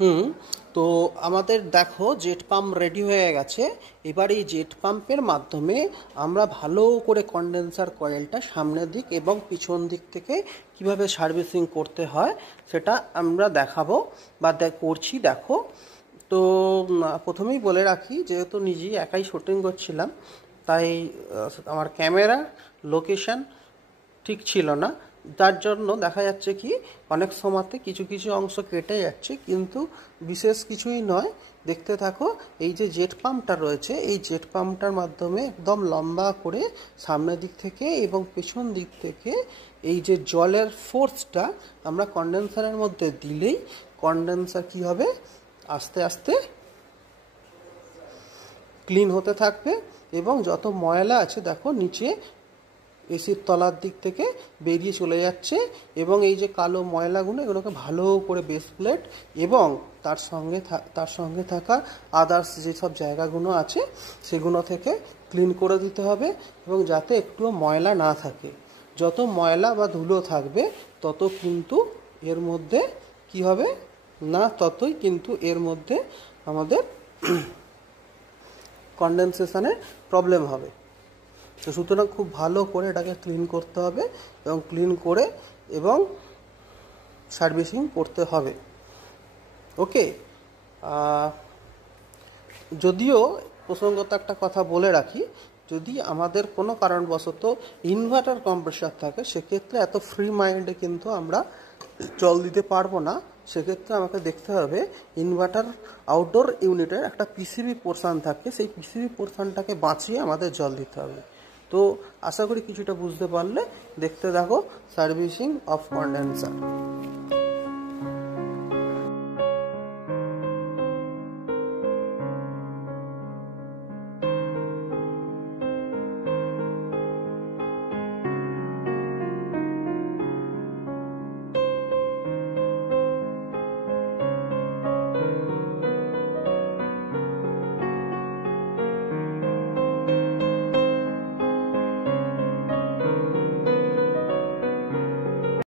হুম। তো আমাদের দেখো জেট পাম্প রেডি হয়ে গেছে। এবার এই জেট পাম্পের মাধ্যমে আমরা ভালো করে কন্ডেন্সার কয়েলটা সামনের দিক এবং পিছন দিক থেকে কিভাবে সার্ভিসিং করতে হয় সেটা আমরা দেখাবো বা করছি, দেখো। তো প্রথমেই বলে রাখি, যেহেতু নিজেই একাই শুটিং করছিলাম, তাই আমার ক্যামেরা লোকেশন ঠিক ছিল না। যার জন্য দেখা যাচ্ছে কি অনেক সময়তে কিছু কিছু অংশ কেটে যাচ্ছে, কিন্তু বিশেষ কিছুই নয়। দেখতে থাকো। এই যে জেট পাম্পটা রয়েছে, এই জেট পাম্পটার মাধ্যমে একদম লম্বা করে সামনের দিক থেকে এবং পেছন দিক থেকে এই যে জলের ফোর্সটা আমরা কন্ডেন্সারের মধ্যে দিলেই কন্ডেন্সার কি হবে, আস্তে আস্তে ক্লিন হতে থাকবে। এবং যত ময়লা আছে দেখো নিচে এসির তলার দিক থেকে বেরিয়ে চলে যাচ্ছে। এবং এই যে কালো ময়লাগুলো, এগুলোকে ভালো করে বেস প্লেট এবং তার সঙ্গে থাকা আদার্স যেসব জায়গাগুলো আছে সেগুলো থেকে ক্লিন করে দিতে হবে, এবং যাতে একটুও ময়লা না থাকে। যত ময়লা বা ধুলো থাকবে তত কিন্তু এর মধ্যে কি হবে না, ততই কিন্তু এর মধ্যে আমাদের কনডেনসেশনের প্রবলেম হবে। তো সুতরাং খুব ভালো করে এটাকে ক্লিন করতে হবে এবং ক্লিন করে এবং সার্ভিসিং করতে হবে। ওকে। যদিও প্রসঙ্গত একটা কথা বলে রাখি, যদি আমাদের কোনো কারণবশত ইনভার্টার কম্প্রেসার থাকে, সেক্ষেত্রে এত ফ্রি মাইন্ডে কিন্তু আমরা জল দিতে পারবো না। সেক্ষেত্রে আমাকে দেখতে হবে ইনভার্টার আউটডোর ইউনিটের একটা পিসিবি পোর্শান থাকে, সেই পিসিবি পোর্শানটাকে বাঁচিয়ে আমাদের জল দিতে হবে। তো আশা করি কিছুটা বুঝতে পারলে। দেখতে থাকো সার্ভিসিং অফ কন্ডেন্সার।